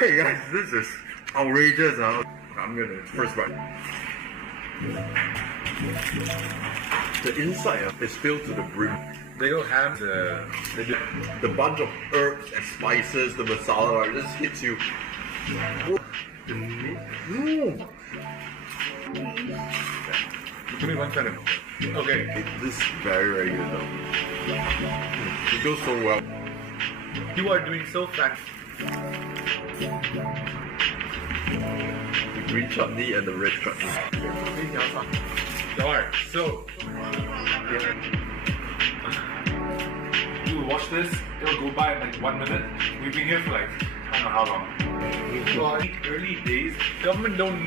Okay, guys, this is outrageous. I'm gonna first bite. The inside is filled to the brim. They don't have The bunch of herbs and spices, the masala, it just hits you. Give me one second. Okay. This is very, very good though. It goes so well. You are doing so fast. The green chutney and the red chutney. Alright, so you watch this, it'll go by in like 1 minute. We've been here for like, I don't know how long. Well, I think early days, government don't